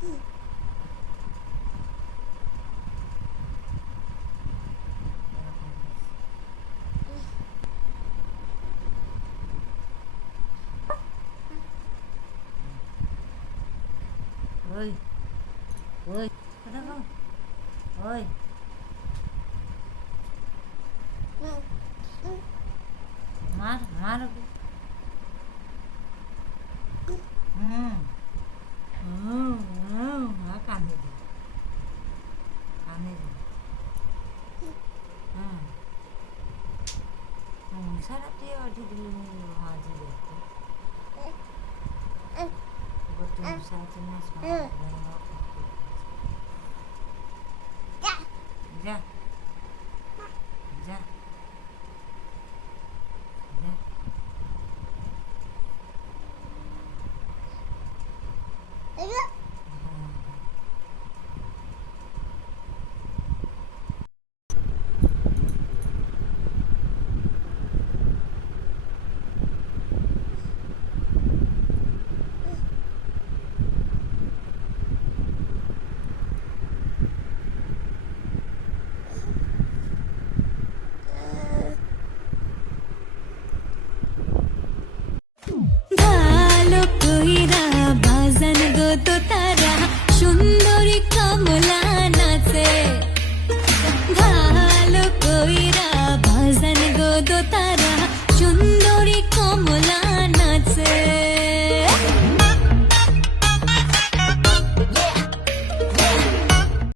ওই ওই কোথা গো ওই মার মার ওকে কান্দে দে কান্দে দে সারা দিয়ে অটি দিলে হাজি দেখতে বটু সাথে না যা